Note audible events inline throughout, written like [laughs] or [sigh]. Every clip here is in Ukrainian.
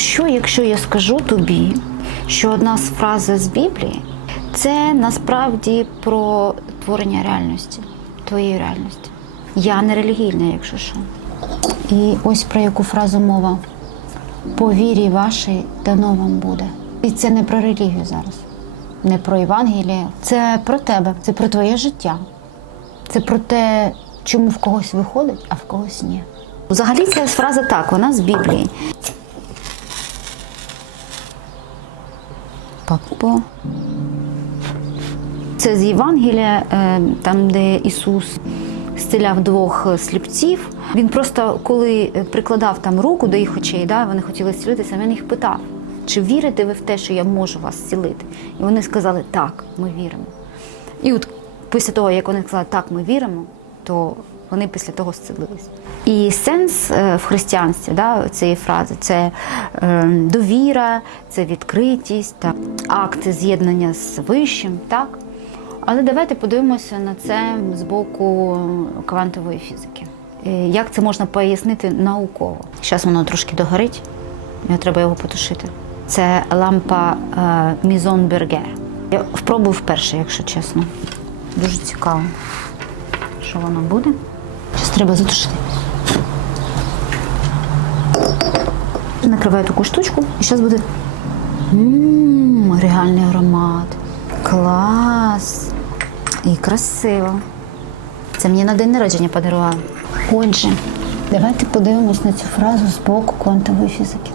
що, якщо я скажу тобі, що одна з фраз з Біблії це насправді про творення реальності, твоєї реальності. Я не релігійна, якщо що. І ось про яку фразу мова. По вірі вашій дано вам буде. І це не про релігію зараз, не про Євангеліє. Це про тебе, це про твоє життя. Це про те, чому в когось виходить, а в когось ні. Взагалі ця фраза так, вона з Біблії. Папо. Це з Євангелія, е, там, де Ісус зціляв двох е, сліпців. Він просто, коли е, прикладав там руку до їх очей, да, вони хотіли зцілитися, він їх питав, чи вірите ви в те, що я можу вас зцілити? І вони сказали, так, ми віримо. І от після того, як вони сказали, так, ми віримо, то вони після того зцілились. І сенс е, в християнстві да, цієї фрази це е, довіра, це відкритість, так, акти з'єднання з вищим. так. Але давайте подивимося на це з боку квантової фізики. Е, Як це можна пояснити науково? Зараз воно трошки догорить, треба його потушити. Це лампа Мізон Бергер. Я спробую вперше, якщо чесно. Дуже цікаво, що воно буде. Зараз треба затушити. Накриваю таку штучку і зараз буде Ммм, реальний аромат. Клас! І красиво. Це мені на день народження подарували. Отже, давайте подивимось на цю фразу з боку квантової фізики.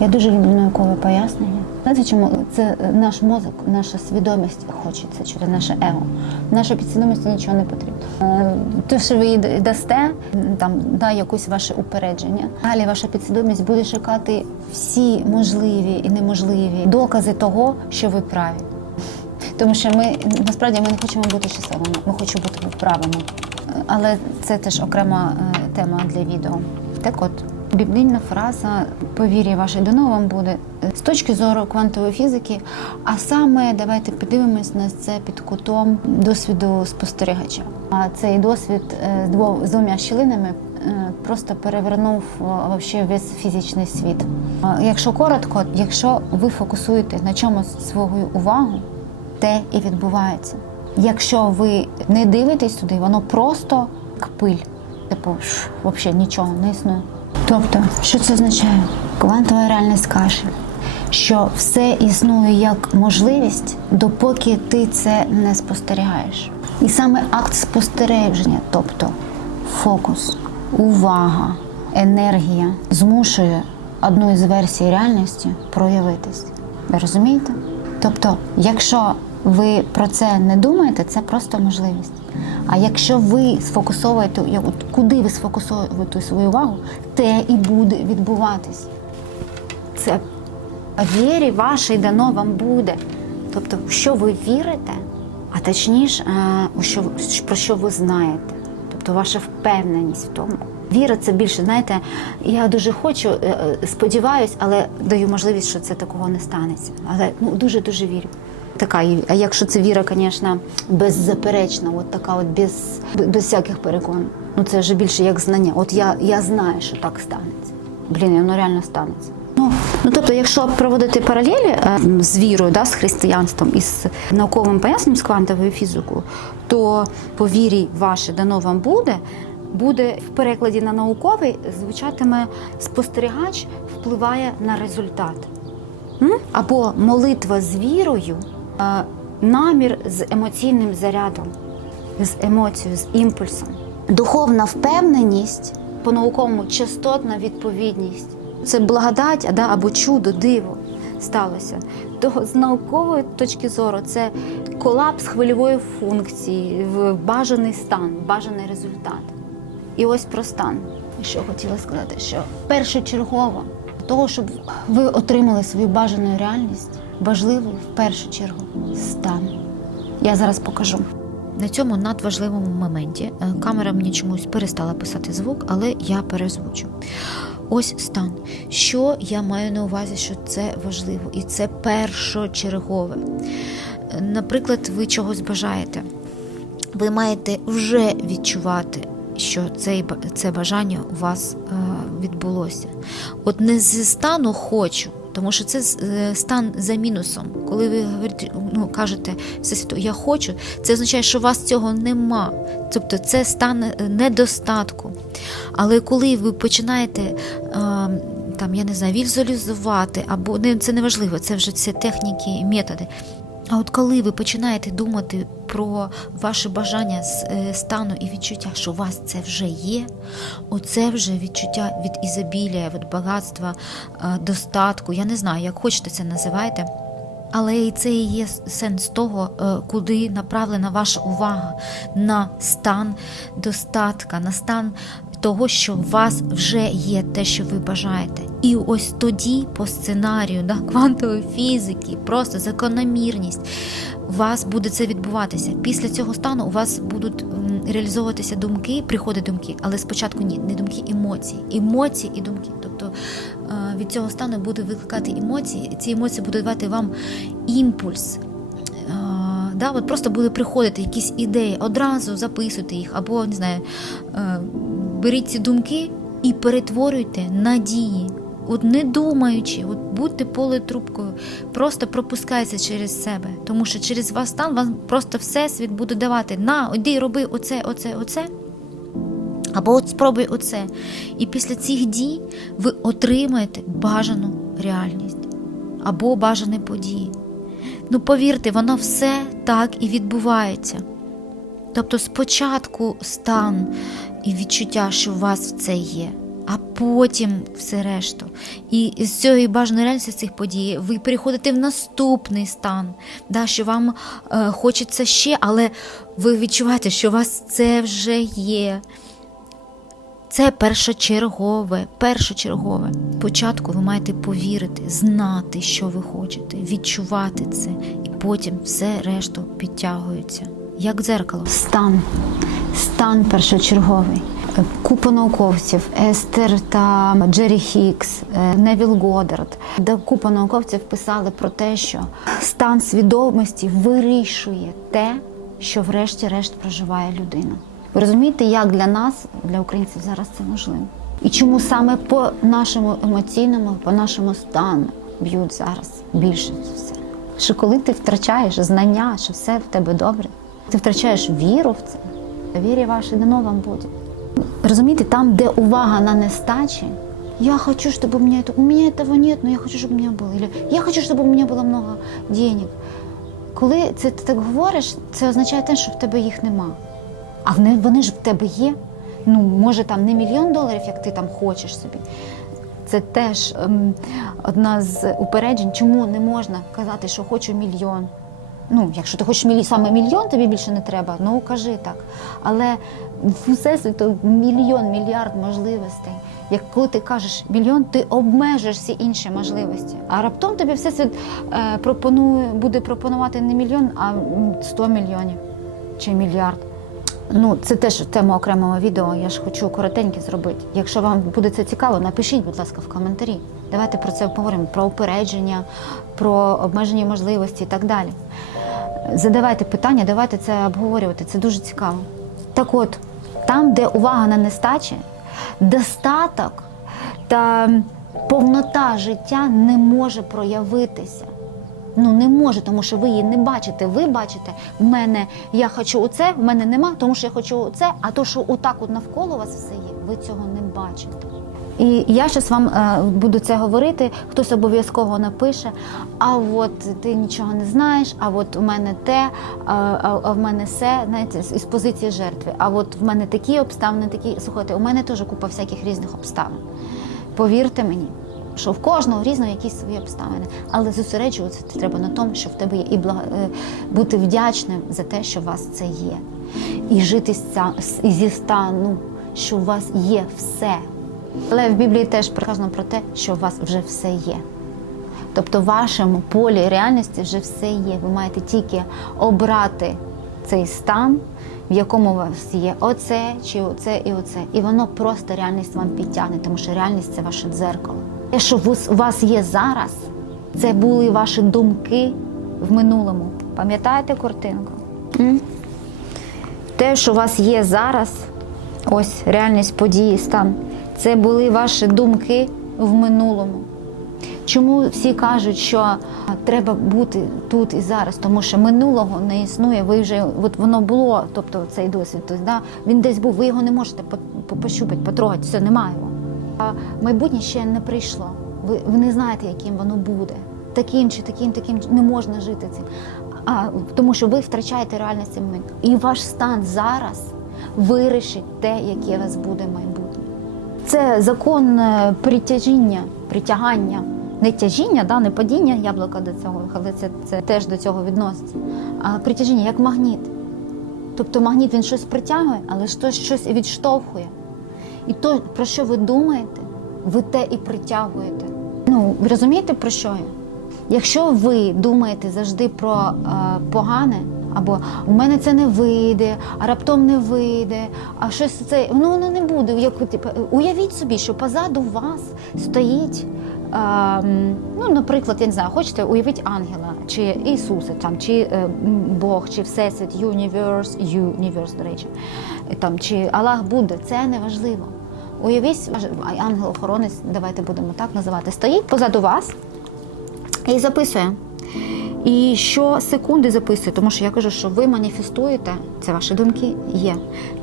Я дуже люблю наукове пояснення. Знаєте, чому це наш мозок, наша свідомість хоче це чути, наше его. Наша підсвідомості нічого не потрібно. Те, що ви дасте, там да, якусь ваше упередження. Далі ваша підсвідомість буде шукати всі можливі і неможливі докази того, що ви праві. Тому що ми насправді ми не хочемо бути щасливими, ми хочемо бути правими. Але це теж окрема е, тема для відео. Так от, біблійна фраза по вірі вашій дано вам буде з точки зору квантової фізики. А саме давайте подивимось на це під кутом досвіду спостерігача. А цей досвід е, з двох з двома щілинами е, просто перевернув е, вообще весь фізичний світ. Якщо коротко, якщо ви фокусуєте на чомусь свою увагу, те і відбувається. Якщо ви не дивитесь туди, воно просто як пиль. Типу, взагалі нічого не існує. Тобто, що це означає? Квантова реальність каже, що все існує як можливість, допоки ти це не спостерігаєш. І саме акт спостереження, тобто фокус, увага, енергія, змушує одну із версій реальності проявитись. Ви розумієте? Тобто, якщо ви про це не думаєте, це просто можливість. А якщо ви сфокусовуєте, куди ви сфокусуєте свою увагу, те і буде відбуватись. Це вірі вашій дано вам буде. Тобто, що ви вірите, а точніше, е, що, про що ви знаєте. Тобто ваша впевненість в тому. Віра це більше, знаєте, я дуже хочу, е, е, сподіваюсь, але даю можливість, що це такого не станеться. Але ну дуже дуже вірю. Така, а якщо це віра, звісно, беззаперечна, от така, от без, без всяких переконань. Ну це вже більше як знання. От я, я знаю, що так станеться. Блін, воно реально станеться. Ну, ну тобто, якщо проводити паралелі е, з вірою, да, з християнством і з науковим поясненням з квантовою фізикою, то по вірі ваше дано вам буде, буде в перекладі на науковий звучатиме спостерігач впливає на результат. Або молитва з вірою, намір з емоційним зарядом, з емоцією, з імпульсом. Духовна впевненість, по-науковому частотна відповідність. Це благодать да, або чудо, диво сталося. То з наукової точки зору це колапс хвильової функції, в бажаний стан, бажаний результат. І ось про стан. Що хотіла сказати, що першочергово для того, щоб ви отримали свою бажану реальність, важливий в першу чергу стан. Я зараз покажу. На цьому надважливому моменті е, камера мені чомусь перестала писати звук, але я перезвучу. Ось стан. Що я маю на увазі, що це важливо, і це першочергове. Наприклад, ви чогось бажаєте. Ви маєте вже відчувати, що ба- це бажання у вас е, відбулося. От не зі стану хочу, тому що це е, стан за мінусом. Коли ви говорите, ну, кажете всесвіту, я хочу, це означає, що у вас цього нема. Тобто це стан е, недостатку. Але коли ви починаєте е, там, я не знаю, візуалізувати, або не це не важливо, це вже всі техніки, методи. А от коли ви починаєте думати про ваше бажання е, стану і відчуття, що у вас це вже є, оце вже відчуття від ізобілія, від багатства, е, достатку. Я не знаю, як хочете це називайте. Але і це і є сенс того, е, куди направлена ваша увага на стан достатка, на стан того, що у вас вже є те, що ви бажаєте. І ось тоді, по сценарію да, квантової фізики, просто закономірність, у вас буде це відбуватися. Після цього стану у вас будуть реалізовуватися думки, приходи думки, але спочатку ні, не думки, емоції. Емоції і думки. Тобто е, від цього стану буде викликати емоції, ці емоції будуть давати вам імпульс. Е, Да, от просто буде приходити якісь ідеї, одразу записуйте їх, або не знаю, е, беріть ці думки і перетворюйте на дії. От не думаючи, от будьте полетрубкою, просто пропускайте через себе, тому що через вас стан вам просто всесвіт буде давати на, іди, роби оце, оце, оце. Або от спробуй оце. І після цих дій ви отримаєте бажану реальність або бажані події. Ну, повірте, воно все так і відбувається. Тобто, спочатку стан і відчуття, що у вас це є, а потім все решту. І з цієї бажаної реальності цих подій ви переходите в наступний стан, да, що вам е, хочеться ще, але ви відчуваєте, що у вас це вже є. Це першочергове, першочергове. Спочатку ви маєте повірити, знати, що ви хочете, відчувати це, і потім все решту підтягується, як дзеркало. Стан. Стан першочерговий. Купа науковців Естер та Джері Хікс, е, Невіл Годдард, де купа науковців писали про те, що стан свідомості вирішує те, що врешті-решт проживає людина. Ви розумієте, як для нас, для українців, зараз це можливо? І чому саме по нашому емоційному, по нашому стану б'ють зараз більше все? Що коли ти втрачаєш знання, що все в тебе добре, ти втрачаєш віру в це, вірі вашій дано вам буде. Розумієте, там, де увага на нестачі, я хочу, чтобы у меня это, у меня этого нет, но я хочу, чтобы у меня было. Или я хочу, чтобы у меня было много денег. Коли це ти так говориш, це означає те, що в тебе їх нема. А вони, вони ж в тебе є. Ну, може, там не мільйон доларів, як ти там хочеш собі. Це теж ем, одна з упереджень, чому не можна казати, що хочу мільйон. Ну, якщо ти хочеш мілі... саме мільйон, тобі більше не треба, ну кажи так. Але в всесвіту мільйон, мільярд можливостей. Як коли ти кажеш мільйон, ти обмежуєш всі інші можливості. А раптом тобі всесвіт е, пропонує, буде пропонувати не мільйон, а м, 100 мільйонів чи мільярд. Ну, це теж тема окремого відео. Я ж хочу коротеньке зробити. Якщо вам буде це цікаво, напишіть, будь ласка, в коментарі. Давайте про це поговоримо: про упередження, про обмежені можливості і так далі. Задавайте питання, давайте це обговорювати. Це дуже цікаво. Так от, там, де увага на нестачі, достаток та повнота життя не може проявитися. Ну не може, тому що ви її не бачите. Ви бачите, в мене я хочу оце, в мене нема, тому що я хочу оце, а то, що отак от навколо вас все є, ви цього не бачите. І я зараз вам е, буду це говорити, хтось обов'язково напише, а от ти нічого не знаєш, а от у мене те, а, а, в мене все, знаєте, із позиції жертви. А от в мене такі обставини, такі. Слухайте, у мене теж купа всяких різних обставин. Повірте мені, що в кожного різно якісь свої обставини, але зосереджуватися треба на тому, що в тебе є, і блага... е, бути вдячним за те, що у вас це є, і жити зі стану, що у вас є все. Але в Біблії теж приказано про те, що у вас вже все є. Тобто в вашому полі реальності вже все є. Ви маєте тільки обрати цей стан, в якому у вас є оце чи оце і оце. І воно просто реальність вам підтягне, тому що реальність це ваше дзеркало. Те, що у вас є зараз, це були ваші думки в минулому. Пам'ятаєте картинку? М? Те, що у вас є зараз, ось реальність події, стан, Це були ваші думки в минулому. Чому всі кажуть, що треба бути тут і зараз, тому що минулого не існує. Ви вже от воно було, тобто цей досвід, тобто, да, він десь був. Ви його не можете по- по- пощупати, потрогати, все немає його. А майбутнє ще не прийшло. Ви, ви не знаєте, яким воно буде. Таким чи таким, таким не можна жити цим. А, тому що ви втрачаєте реальність цей. І ваш стан зараз вирішить те, яке у вас буде майбутнє. Це закон е, притяжіння, притягання. Не тяжіння, да, не падіння яблука до цього, але це, це теж до цього відноситься. А притяжіння як магніт. Тобто магніт він щось притягує, але щось, щось відштовхує. І то, про що ви думаєте, ви те і притягуєте. Ну, розумієте, про що я? Якщо ви думаєте завжди про е, погане, або у мене це не вийде, а раптом не вийде, а щось це ну воно не буде. Як, типу, уявіть собі, що позаду вас стоїть. е, м, ну, наприклад, я не знаю, хочете уявіть ангела, чи Ісуса, там, чи е, Бог, чи Всесвіт, Universe, Universe, до речі, там, чи Аллах Будда, це не важливо. Уявіть, ангел-охоронець, давайте будемо так називати, стоїть позаду вас і записує. І що секунди записує, тому що я кажу, що ви маніфестуєте, це ваші думки є.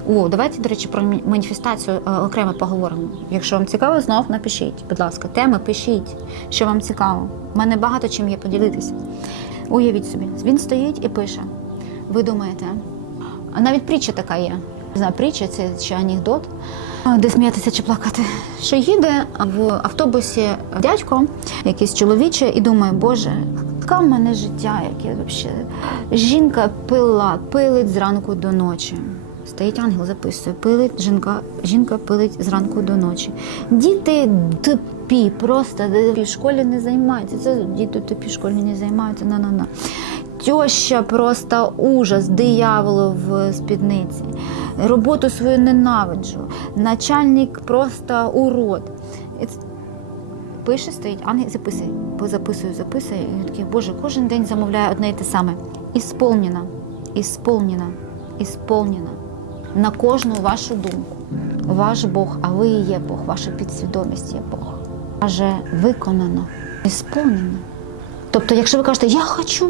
О, давайте, до речі, про маніфестацію е, окремо поговоримо. Якщо вам цікаво, знов напишіть, будь ласка, теми пишіть, що вам цікаво. У мене багато чим є поділитися. Уявіть собі, він стоїть і пише. Ви думаєте, навіть притча така є. Знаю, притча це чи анекдот, де сміятися чи плакати. Що їде в автобусі дядько, якийсь чоловіче, і думає, Боже, яке в мене життя, яке взагалі. Жінка пила, пилить зранку до ночі. Стоїть ангел, записує, пилить жінка, жінка пилить зранку до ночі. Діти тупі, просто в школі не займаються. Це діти тупі в школі не займаються. На-на-на. Тьоща просто ужас, дияволу в спідниці. Роботу свою ненавиджу. Начальник просто урод. Пише, стоїть, ангел записує, записує, записує. І він такий, Боже, кожен день замовляє одне і те саме. Ісполнена, ісполнена, ісполнена. На кожну вашу думку. Ваш Бог, а ви і є Бог, ваша підсвідомість є Бог. Каже, виконано, ісполнено. Тобто, якщо ви кажете, я хочу,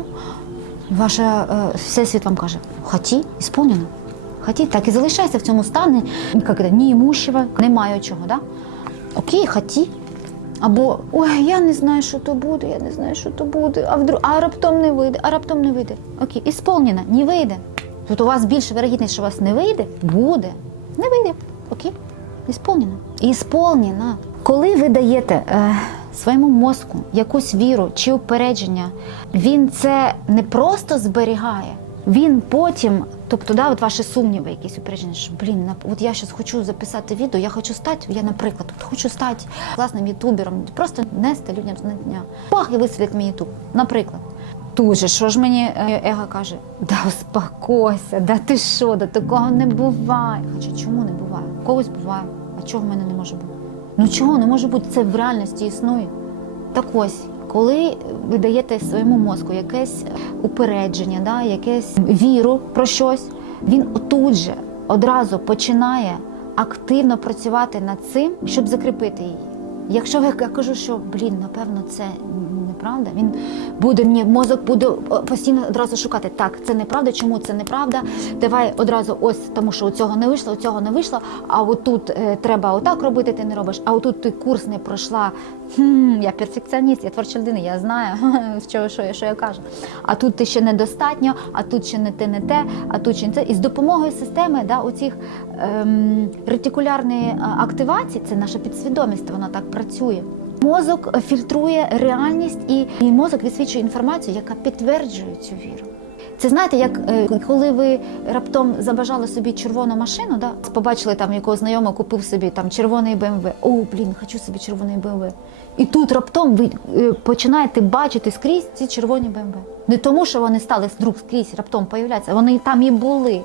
ваша е, всесвіт вам каже, хаті, ісполнено. Хаті, так і залишайся в цьому стані, як ні імущого, немає чого, да? Окей, хаті. Або ой, я не знаю, що то буде, я не знаю, що то буде, а вдруг, а раптом не вийде, а раптом не вийде. Окей, ісполнено, не вийде. Тут у вас більше вирогідність, що у вас не вийде, буде. Не вийде. Окей, ісполнено. Ісполнено. Коли ви даєте е, своєму мозку якусь віру чи упередження, він це не просто зберігає. Він потім, тобто, да, от ваші сумніви, якісь упередження, що блін, от я зараз хочу записати відео, я хочу стати, я, наприклад, от хочу стати класним ютубером, просто нести людям знання. Бах, і висвітлить мій ютуб, наприклад. Тут же, що ж мені е, его каже? Да успокойся, да ти що, да такого не буває. Хоча чому не буває? Когось буває, а чого в мене не може бути? Ну чого не може бути? Це в реальності існує. Так ось, коли ви даєте своєму мозку якесь упередження, да, якесь віру про щось, він тут же одразу починає активно працювати над цим, щоб закріпити її. Якщо я кажу, що блін, напевно, це неправда, він буде мені мозок буде постійно одразу шукати. Так, це неправда. Чому це неправда? Давай одразу ось тому, що у цього не вийшло, у цього не вийшло. А отут е, треба отак робити, ти не робиш. А отут ти курс не пройшла. Хм, я перфекціоніст, я творча людина, я знаю, [laughs] що, що, що я кажу. А тут ти ще недостатньо, а тут ще не те, не те, а тут ще не це. І з допомогою системи, да, оцих ем, ретикулярної активації, це наша підсвідомість, вона так працює. Мозок фільтрує реальність і, і мозок висвічує інформацію, яка підтверджує цю віру. Це знаєте, як е, коли ви раптом забажали собі червону машину, да? побачили там якого знайомого, купив собі там червоний БМВ. О, блін, хочу собі червоний БМВ. І тут раптом ви е, починаєте бачити скрізь ці червоні БМВ. Не тому, що вони стали вдруг скрізь раптом появлятися, вони там і були.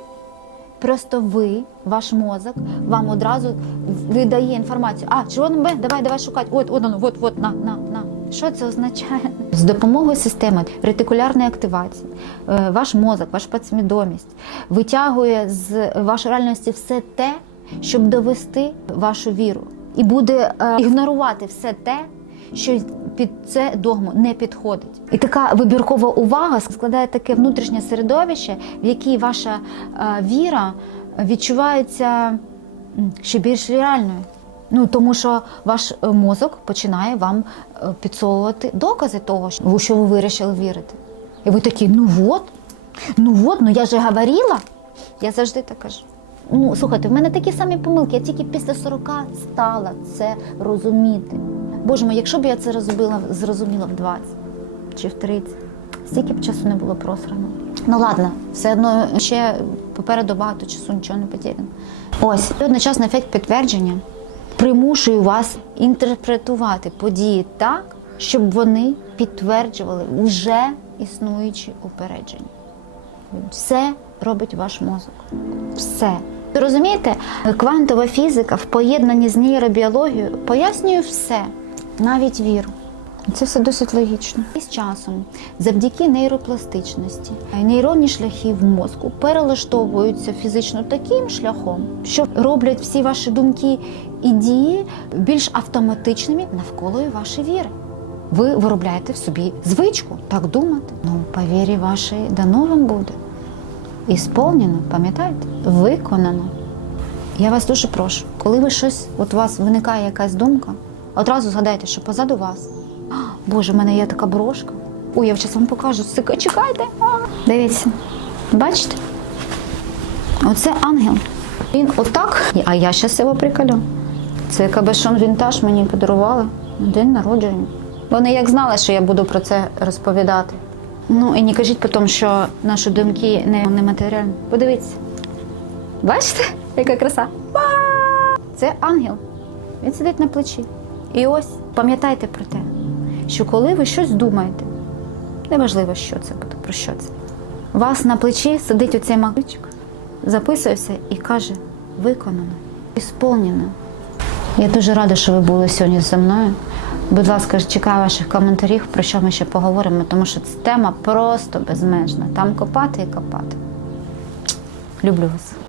Просто ви, ваш мозок, вам одразу видає інформацію. А, червоний Б, давай, давай шукати. От, от, воно, от, от, на, на, на. Що це означає? З допомогою системи ретикулярної активації, е, ваш мозок, ваша підсвідомість витягує з вашої реальності все те, щоб довести вашу віру. і буде е, ігнорувати все те, що під це догму не підходить. І така вибіркова увага складає таке внутрішнє середовище, в якій ваша е, віра відчувається ще більш реальною. Ну тому що ваш е, мозок починає вам е, підсовувати докази того, що- ви вирішили вірити. І ви такі, ну от, ну от, ну я же говорила. Я завжди так кажу. Ну, слухайте, в мене такі самі помилки. Я тільки після 40 стала це розуміти. Боже мой, якщо б я це розуміла, зрозуміла в 20 чи в 30, стільки б часу не було просрано. Ну ладно, все одно ще попереду багато часу нічого не потеряно. Ось одночасний ефект підтвердження примушує вас інтерпретувати події так, щоб вони підтверджували вже існуючі упередження. Все робить ваш мозок. Все. Розумієте, квантова фізика в поєднанні з нейробіологією пояснює все, навіть віру. Це все досить логічно. І з часом, завдяки нейропластичності, нейронні шляхи в мозку перелаштовуються фізично таким шляхом, що роблять всі ваші думки і дії більш автоматичними навколо вашої віри. Ви виробляєте в собі звичку так думати. Ну, по вірі вашій дано вам буде. Ісполнено, пам'ятаєте? Виконано. Я вас дуже прошу, коли ви щось, от у вас виникає якась думка, одразу згадайте, що позаду вас. «А, Боже, в мене є така брошка. Ой, я зараз вам покажу. Чекайте. Дивіться, бачите? Оце ангел. Він отак, а я зараз його приколю. Це кабешон вінтаж мені подарували на день народження. Вони як знали, що я буду про це розповідати. Ну і не кажіть потім, що наші думки не, не матеріальні. Подивіться. Бачите, яка краса? Це ангел. Він сидить на плечі. І ось пам'ятайте про те, що коли ви щось думаєте, неважливо, що це буде, про що це. Вас на плечі сидить оцей маличок, записує все і каже: виконано, ісполнено. Я дуже рада, що ви були сьогодні зі мною. Будь ласка, чекаю ваших коментарів, про що ми ще поговоримо, тому що ця тема просто безмежна. Там копати і копати. Люблю вас.